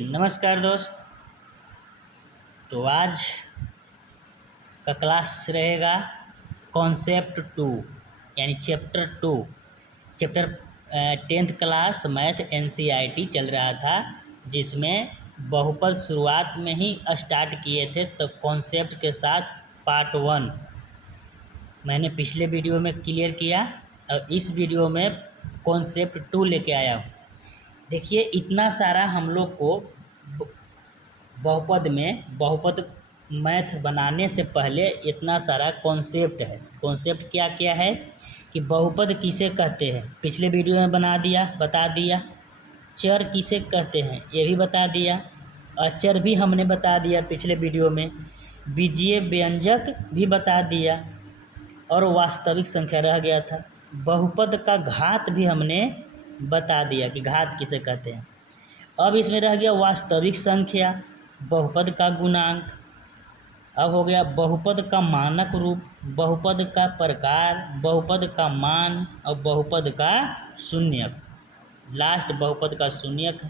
नमस्कार दोस्त। तो आज का क्लास रहेगा कॉन्सेप्ट टू यानी chapter 10th class math NCERT चल रहा था, जिसमें बहुपद शुरुआत में ही स्टार्ट किए थे। तो कॉन्सेप्ट के साथ पार्ट 1 मैंने पिछले वीडियो में क्लियर किया और इस वीडियो में कॉन्सेप्ट 2 लेके आया हूँ। देखिए, इतना सारा हम लोग को बहुपद मैथ बनाने से पहले इतना सारा कॉन्सेप्ट है। कॉन्सेप्ट क्या क्या है कि बहुपद किसे कहते हैं, पिछले वीडियो में बता दिया। चर किसे कहते हैं ये भी बता दिया। अचर भी हमने बता दिया पिछले वीडियो में। बीजीय व्यंजक भी बता दिया और वास्तविक संख्या रह गया था। बहुपद का घात भी हमने बता दिया कि घात किसे कहते हैं। अब इसमें रह गया वास्तविक संख्या, बहुपद का गुणांक। अब हो गया बहुपद का मानक रूप, बहुपद का प्रकार, बहुपद का मान और बहुपद का शून्यक। लास्ट बहुपद का शून्यक।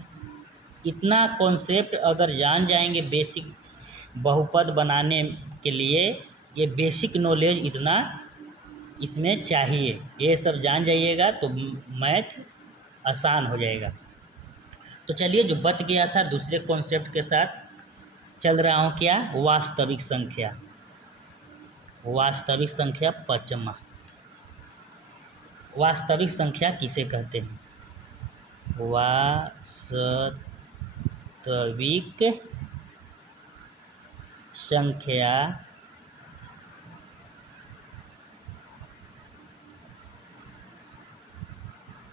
इतना कॉन्सेप्ट अगर जान जाएंगे बेसिक बहुपद बनाने के लिए, ये बेसिक नॉलेज इतना इसमें चाहिए। ये सब जान जाइएगा तो मैथ आसान हो जाएगा। तो चलिए, जो बच गया था दूसरे कॉन्सेप्ट के साथ चल रहा हूँ। क्या? वास्तविक संख्या। वास्तविक संख्या पचमा। वास्तविक संख्या किसे कहते हैं? वास्तविक संख्या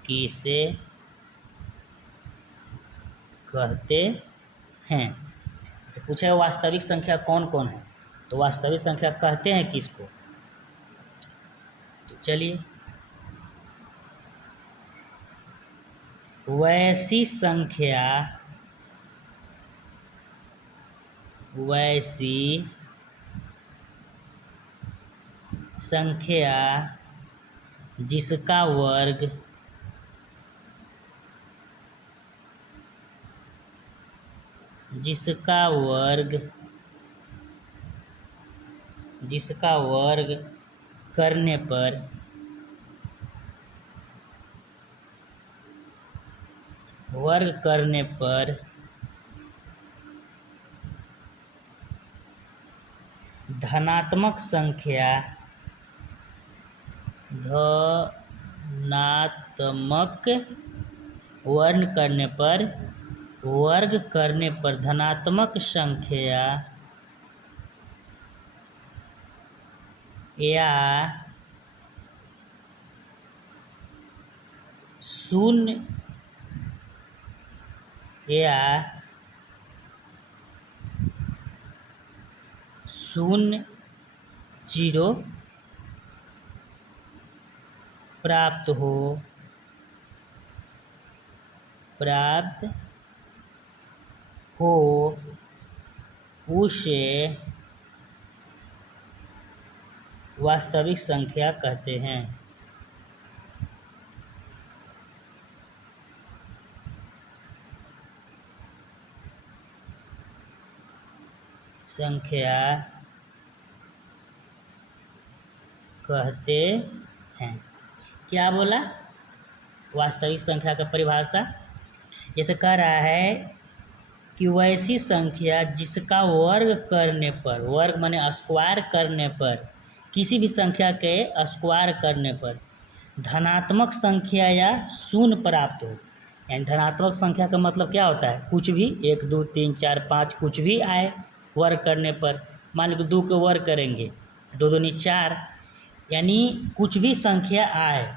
किसे कहते हैं? इसे पूछा है वास्तविक संख्या कौन कौन है, तो वास्तविक संख्या कहते हैं किसको? तो चलिए, वैसी संख्या जिसका वर्ग करने पर धनात्मक संख्या वर्ग करने पर धनात्मक संख्या या शून्य जीरो प्राप्त हो उसे वास्तविक संख्या कहते हैं। क्या बोला? वास्तविक संख्या का परिभाषा जैसे कह रहा है कि वैसी संख्या जिसका वर्ग करने पर, वर्ग माने स्क्वायर करने पर, किसी भी संख्या के स्क्वायर करने पर धनात्मक संख्या या शून्य प्राप्त हो। यानी धनात्मक संख्या का मतलब क्या होता है? कुछ भी 1 2 3 4 5 कुछ भी आए वर्ग करने पर। मान लो 2 के वर्ग करेंगे, 2 दूनी 4, यानी कुछ भी संख्या आए,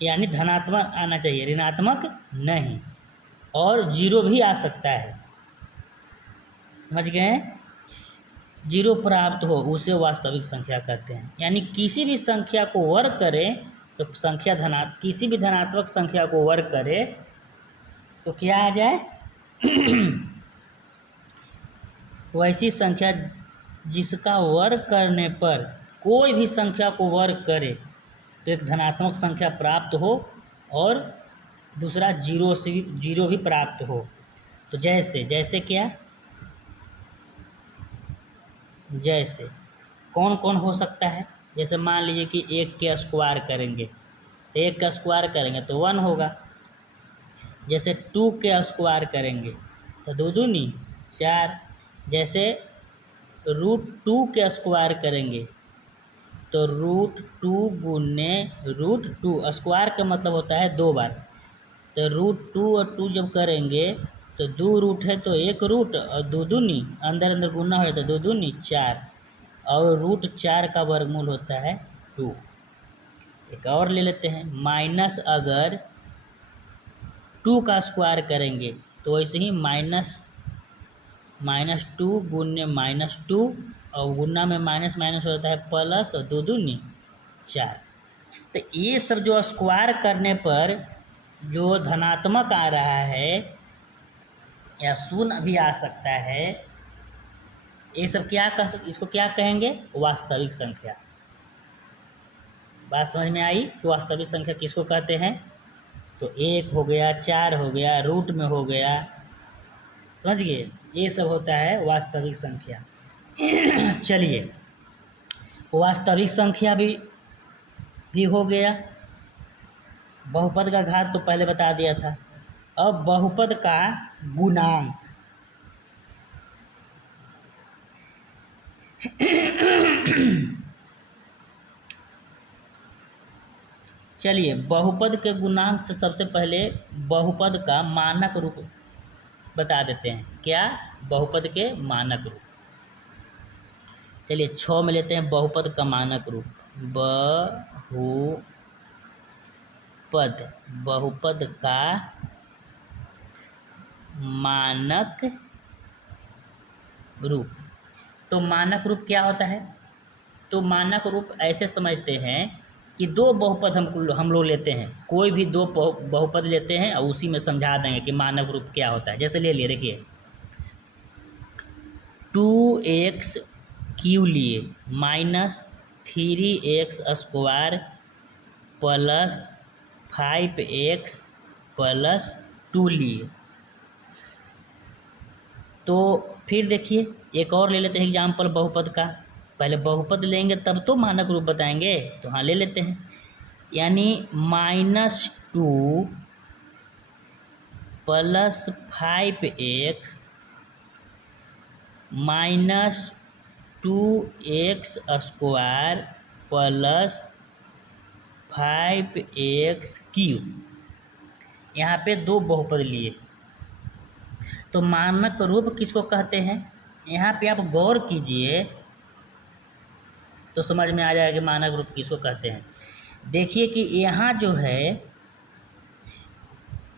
यानी धनात्मक आना चाहिए, ऋणात्मक नहीं। और जीरो भी आ सकता है, समझ गए? जीरो प्राप्त हो उसे वास्तविक संख्या कहते हैं। यानी किसी भी संख्या को वर्ग करें तो किसी भी धनात्मक संख्या को वर्ग करे तो क्या आ जाए? वैसी संख्या जिसका वर्ग करने पर, कोई भी संख्या को वर्ग करे तो एक धनात्मक संख्या प्राप्त हो और दूसरा जीरो भी प्राप्त हो। तो जैसे जैसे क्या, जैसे कौन कौन हो सकता है, जैसे मान लीजिए कि 1 के स्क्वायर करेंगे तो 1 का स्क्वायर करेंगे तो 1 होगा। जैसे 2 के स्क्वायर करेंगे तो 2 दूनी 4। जैसे √2 के स्क्वायर करेंगे तो √2 गुने √2, स्क्वायर का मतलब होता है 2 बार। तो √2 और 2 जब करेंगे तो 2 रूट है तो 1 रूट और 2 दूनी अंदर अंदर गुना हो तो 2 दूनी 4 और √4 का वर्गमूल होता है 2। एक और ले लेते हैं, माइनस अगर 2 का स्क्वायर करेंगे तो वैसे ही -2 गुने -2 और गुना में माइनस माइनस होता है प्लस और 2 दूनी 4। तो ये सब जो स्क्वायर करने पर जो धनात्मक आ रहा है या शून्य भी आ सकता है, ये सब इसको क्या कहेंगे, वास्तविक संख्या। बात समझ में आई कि वास्तविक संख्या किसको कहते हैं। तो 1 हो गया, 4 हो गया, रूट में हो गया, समझ गए, ये सब होता है वास्तविक संख्या। चलिए, वास्तविक संख्या भी हो गया। बहुपद का घात तो पहले बता दिया था। अब बहुपद का गुणांक। चलिए, बहुपद के गुणांक से सबसे पहले बहुपद का मानक रूप बता देते हैं। क्या, बहुपद के मानक रूप। चलिए 6 में लेते हैं बहुपद का मानक रूप। बहुपद का मानक रूप। तो मानक रूप क्या होता है। तो मानक रूप ऐसे समझते हैं कि 2 बहुपद हम लोग लेते हैं, कोई भी 2 बहुपद लेते हैं और उसी में समझा देंगे कि मानक रूप क्या होता है। जैसे ले लिए, देखिए 2x³ लिए -3x² प्लस 5x प्लस 2 लिए। तो फिर देखिए एक और ले लेते हैं एग्जाम्पल बहुपद का। पहले बहुपद लेंगे तब तो मानक रूप बताएंगे, तो हाँ ले लेते हैं। यानी -2 plus 5x -2x² plus 5x³। यहाँ पे 2 बहुपद लिए। तो मानक रूप किसको कहते हैं, यहाँ पे आप गौर कीजिए तो समझ में आ जाएगा कि मानक रूप किसको कहते हैं। देखिए कि यहाँ जो है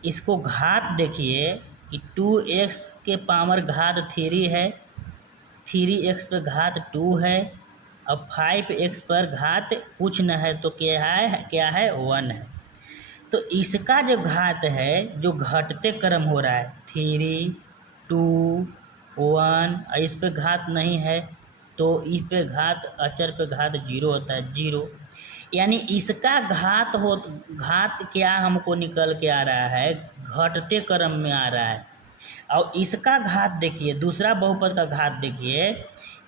इसको घात देखिए कि 2x के पावर घात 3 है, 3x पर घात 2 है, अब 5x पर घात कुछ न है तो क्या है 1 है। तो इसका जो घात है जो घटते क्रम हो रहा है 3, 2, 1, इस पे घात नहीं है तो इस पे घात अचर पे घात 0 होता है 0। यानी इसका घात क्या हमको निकल के आ रहा है, घटते क्रम में आ रहा है। और इसका घात देखिए, दूसरा बहुपद का घात देखिए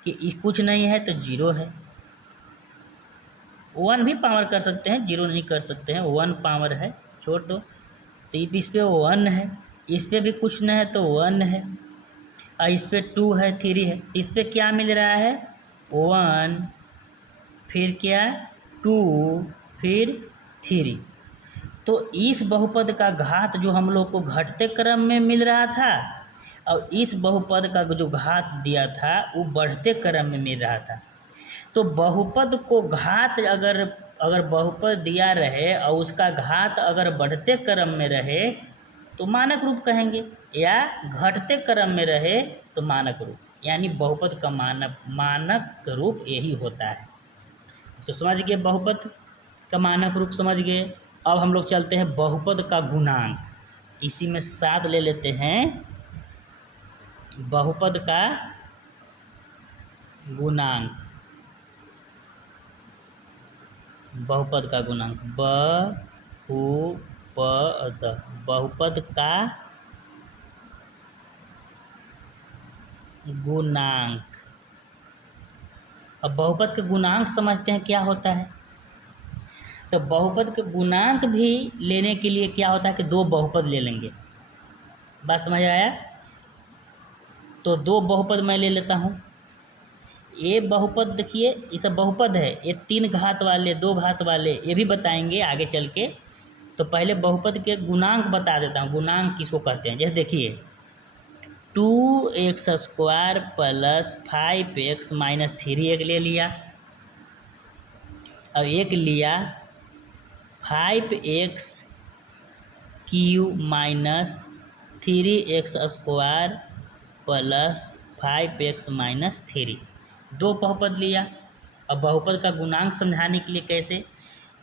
कि कुछ नहीं है तो 0 है। 1 भी पावर कर सकते हैं, 0 नहीं कर सकते हैं, 1 पावर है, छोड़ दो। तो इस पे 1 है, इस पे भी कुछ न है तो 1 है, और इस पे 2 है 3 है, इस पे क्या मिल रहा है 1, फिर क्या 2, फिर 3। तो इस बहुपद का घात जो हम लोग को घटते क्रम में मिल रहा था और इस बहुपद का जो घात दिया था वो बढ़ते क्रम में मिल रहा था। तो बहुपद को घात अगर बहुपद दिया रहे और उसका घात अगर बढ़ते क्रम में रहे तो मानक रूप कहेंगे, या घटते क्रम में रहे तो मानक रूप। यानी बहुपद का मानक रूप यही होता है। तो समझ गए बहुपद का मानक रूप, समझ गए। अब हम लोग चलते हैं बहुपद का गुणांक। इसी में साथ ले लेते हैं बहुपद का गुणांक। बहुपद का गुणांक बहुपद का गुणांक। अब बहुपद के गुणांक समझते हैं क्या होता है। तो बहुपद के गुणांक भी लेने के लिए क्या होता है कि दो बहुपद ले लेंगे। बात समझ आया। तो दो बहुपद मैं ले लेता हूँ। ये बहुपद देखिए, ये सब बहुपद है, ये 3 घात वाले 2 घात वाले ये भी बताएंगे आगे चल के। तो पहले बहुपद के गुणांक बता देता हूँ। गुणांक किसको कहते हैं, जैसे देखिए 2x² प्लस 5x माइनस 3 एक ले लिया, और एक लिया 5x³ minus 3x² plus 5x minus 3, दो बहुपद लिया। अब बहुपद का गुणांक समझाने के लिए कैसे,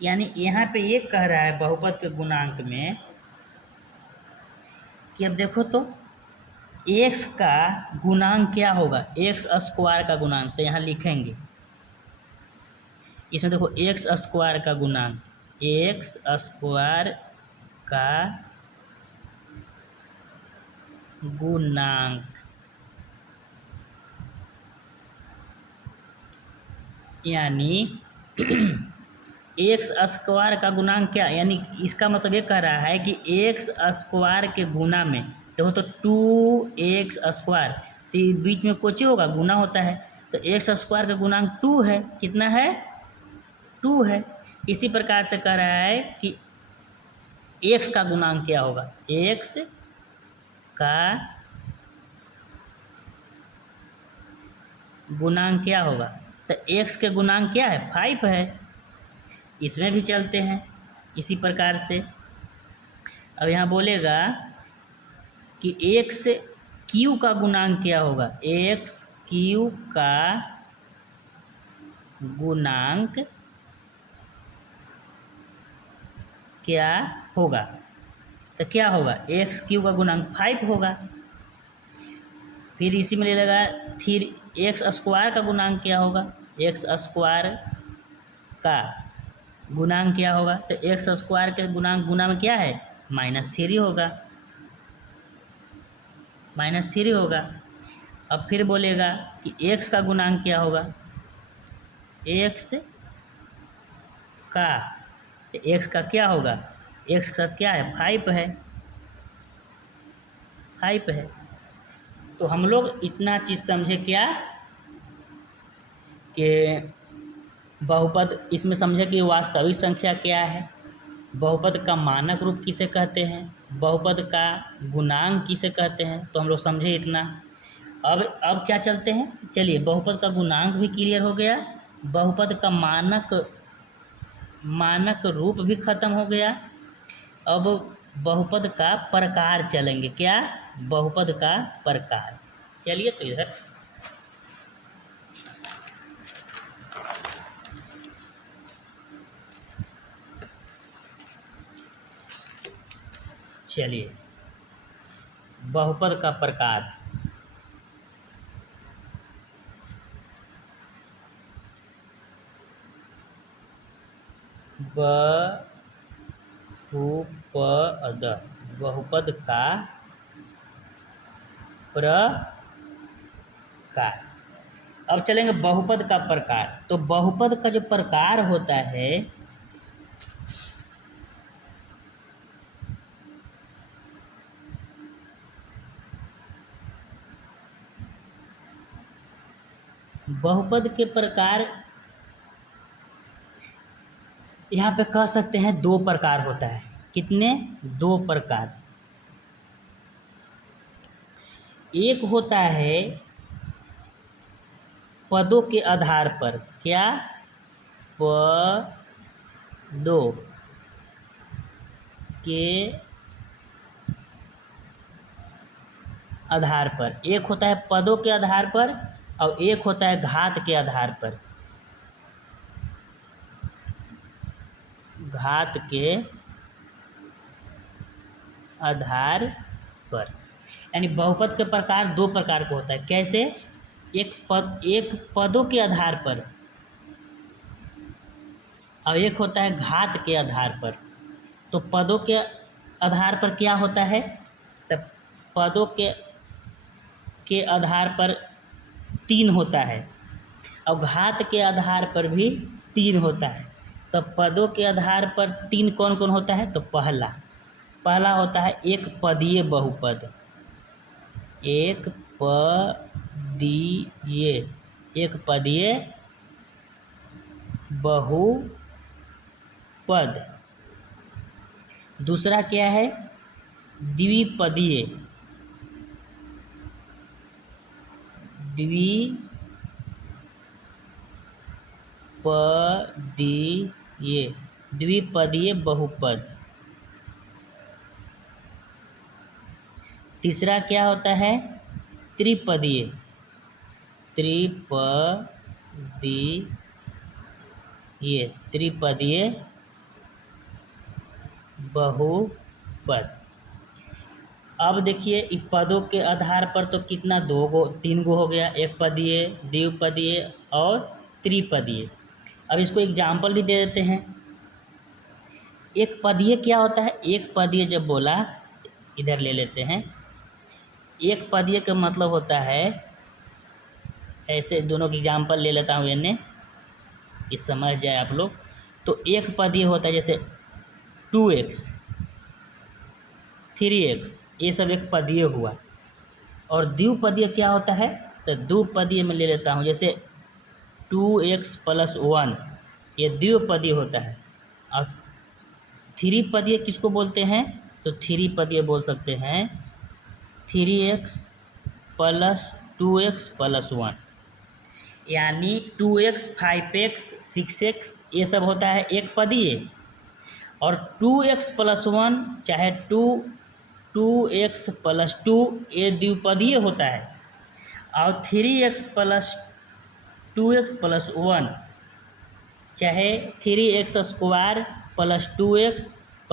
यानी यहाँ पे ये कह रहा है बहुपद के गुणांक में कि अब देखो तो x का गुणांक क्या होगा, x² का गुणांक। तो यहाँ लिखेंगे इसमें देखो x² का गुणांक, x² का गुणांक यानी x² का गुणांक क्या, यानी इसका मतलब ये कह रहा है कि x² के गुणा में देखो तो 2x², तो बीच में कुछ ही होगा, गुना होता है। तो x² का गुणांक 2 है, कितना है 2 है। इसी प्रकार से कह रहा है कि x का गुणांक क्या होगा, x का गुणांक क्या होगा। तो x के गुणांक क्या है 5 है। इसमें भी चलते हैं इसी प्रकार से। अब यहाँ बोलेगा कि x³ का गुणांक क्या होगा, x³ का गुणांक क्या होगा। तो क्या होगा, x³ का गुणांक 5 होगा। फिर इसी में ले लगा फिर x² का गुणांक क्या होगा, x² का गुणांक क्या होगा। तो x² के गुणांक गुना में क्या है -3 होगा, -3 होगा। अब फिर बोलेगा कि x का गुणांक क्या होगा, x का, तो x का क्या होगा, x के साथ क्या है 5 है, 5 है। तो हम लोग इतना चीज़ समझे क्या कि बहुपद इसमें समझे कि वास्तविक संख्या क्या है, बहुपद का मानक रूप किसे कहते हैं, बहुपद का गुणांक किसे कहते हैं। तो हम लोग समझे इतना। अब क्या चलते हैं, चलिए बहुपद का गुणांक भी क्लियर हो गया, बहुपद का मानक रूप भी खत्म हो गया। अब बहुपद का प्रकार चलेंगे, क्या, बहुपद का प्रकार। चलिए तो इधर चलिए बहुपद का प्रकार। बहुपद का प्रकार। अब चलेंगे बहुपद का प्रकार। तो बहुपद का जो प्रकार होता है बहुपद के प्रकार यहाँ पे कह सकते हैं 2 प्रकार होता है। कितने, 2 प्रकार। एक होता है पदों के आधार पर, क्या, पदों के आधार पर। एक होता है पदों के आधार पर और एक होता है घात के आधार पर, घात के आधार पर। यानी बहुपद के प्रकार 2 प्रकार का होता है। कैसे, एक पदों के आधार पर और एक होता है घात के आधार पर। तो पदों के आधार पर क्या होता है, तब पदों के आधार पर 3 होता है और घात के आधार पर भी 3 होता है। तब पदों के आधार पर 3 कौन कौन होता है? तो पहला होता है एक पदीय बहुपद। एक पदीय बहुपद। दूसरा क्या है? द्विपदीय बहुपद। तीसरा क्या होता है? त्रिपदीय बहुपद। अब देखिए इन पदों के आधार पर तो कितना 3 गो हो गया, एक पदीय, द्विपदीय और त्रिपदीय। अब इसको एग्जाम्पल भी दे देते हैं। एक पदीय क्या होता है? एक पदीय जब बोला, इधर ले लेते हैं। एक पदीय का मतलब होता है, ऐसे दोनों की एग्जाम्पल ले लेता हूँ इन्हें कि समझ जाए आप लोग। तो एक पदीय होता है जैसे 2x 3x, ये सब एक पदीय हुआ। और द्विपदीय क्या होता है? तो द्विपदीय में ले लेता हूँ जैसे 2x + 1, ये द्विपदीय होता है। और त्रिपदीय किसको बोलते हैं? तो त्रिपदीय बोल सकते हैं 3x + 2x + 1, यानी 2x 5x 6x ये सब होता है एक पदीय। और 2x + 1 चाहे 2x + 2 ये द्विपदीय होता है। और 3x + 2x + 1 चाहे 3x² + 2x +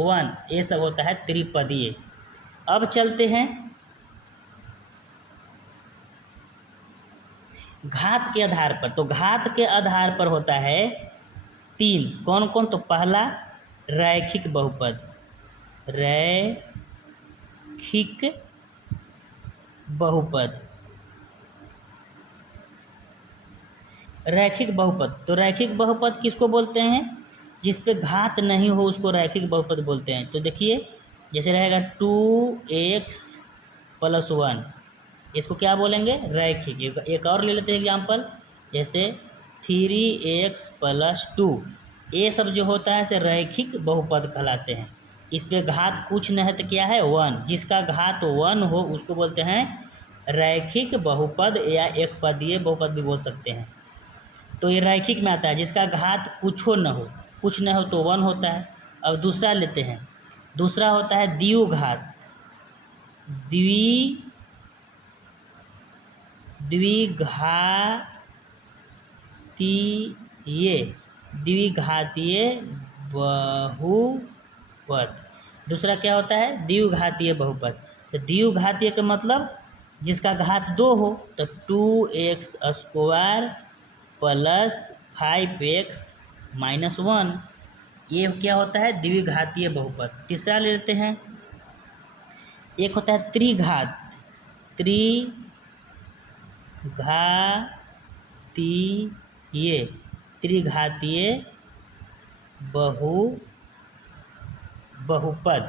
1 ये सब होता है त्रिपदीय। अब चलते हैं घात के आधार पर। तो घात के आधार पर होता है 3, कौन कौन? तो पहला रैखिक बहुपद, रैखिक बहुपद। रैखिक बहुपद, तो रैखिक बहुपद किसको बोलते हैं? जिस पे घात नहीं हो उसको रैखिक बहुपद बोलते हैं। तो देखिए जैसे रहेगा 2x + 1, इसको क्या बोलेंगे? रैखिक। एक और ले लेते हैं एग्जाम्पल, जैसे 3x + 2, ये सब जो होता है इसे रैखिक बहुपद कहलाते हैं। इस पे घात कुछ नहीं है तो क्या है? 1। जिसका घात 1 हो उसको बोलते हैं रैखिक बहुपद या एक पदीय बहुपद भी बोल सकते हैं। तो ये रैखिक में आता है जिसका घात कुछ न हो तो 1 होता है। अब दूसरा लेते हैं, दूसरा होता है द्विघात, द्विघातीय बहुपद। दूसरा क्या होता है? द्विघातीय बहुपद। तो द्विघातीय का मतलब जिसका घात 2 हो, तो 2x² + 5x - 1, ये क्या होता है? द्विघातीय बहुपद। तीसरा ले लेते हैं, एक होता है त्रिघातीय बहुपद।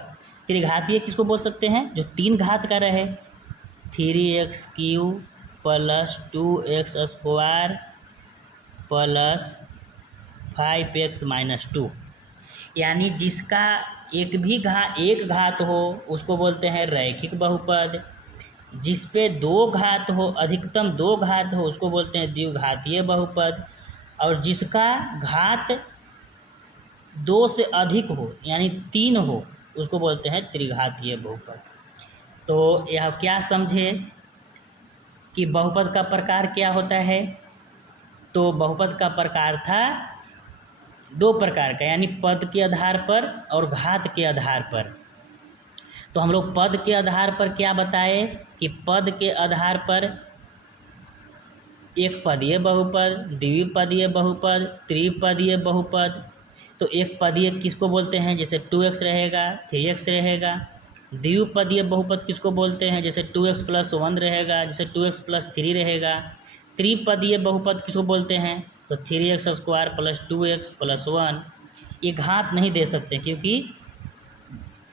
त्रिघातीय किसको बोल सकते हैं? जो 3 घात का रहे, 3x³ + 2x² + 5x - 2, यानी जिसका एक घात हो उसको बोलते हैं रैखिक बहुपद। जिस पे 2 घात हो, अधिकतम 2 घात हो, उसको बोलते हैं द्विघातीय बहुपद। और जिसका घात 2 से अधिक हो यानी 3 हो उसको बोलते हैं त्रिघातीय बहुपद। तो यह क्या समझे कि बहुपद का प्रकार क्या होता है? तो बहुपद का प्रकार था 2 प्रकार का, यानी पद के आधार पर और घात के आधार पर। तो हम लोग पद के आधार पर क्या बताए कि पद के आधार पर एक पदीय बहुपद, द्विपदीय बहुपद, त्रिपदीय बहुपद। तो एक पदीय किसको बोलते हैं? जैसे 2x रहेगा, 3x रहेगा। द्विपदीय बहुपद किसको बोलते हैं? जैसे 2x+1 रहेगा, जैसे 2x+3 रहेगा। त्रिपदीय बहुपद किसको बोलते हैं? तो 3x² + 2x+1। ये घात नहीं दे सकते क्योंकि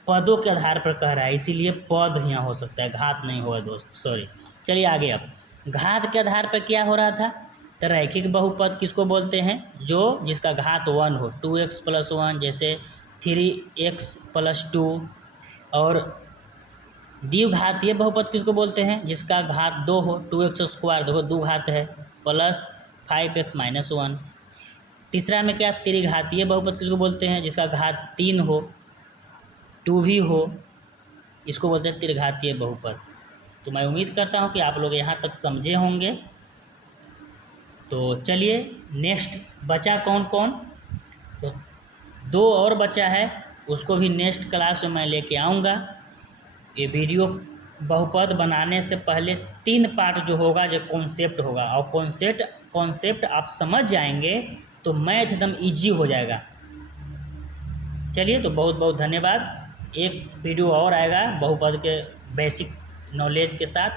पदों के आधार पर कह रहा है, इसीलिए पद यहाँ हो सकता है, घात नहीं होगा दोस्त, सॉरी। चलिए आगे। अब घात के आधार पर क्या हो रहा था? तो रैखिक बहुपद किसको बोलते हैं? जो जिसका घात 1 हो, 2x+1 जैसे 3x+2। और द्विघातीय बहुपद किसको बोलते हैं? जिसका घात 2 हो, 2x², देखो 2 घात है, प्लस 5x-1। तीसरा में क्या? त्रिघातीय बहुपद किसको बोलते हैं? जिसका घात 3 हो, 2 भी हो, इसको बोलते हैं त्रिघातीय बहुपद। तो मैं उम्मीद करता हूँ कि आप लोग यहाँ तक समझे होंगे। तो चलिए नेक्स्ट बचा कौन कौन? तो 2 और बचा है, उसको भी नेक्स्ट क्लास में मैं लेके आऊँगा। ये वीडियो बहुपद बनाने से पहले 3 पार्ट जो होगा, जो कॉन्सेप्ट होगा, और कॉन्सेप्ट आप समझ जाएंगे तो मैथ एकदम ईजी हो जाएगा। चलिए, तो बहुत बहुत धन्यवाद। एक वीडियो और आएगा बहुपद के बेसिक नॉलेज के साथ।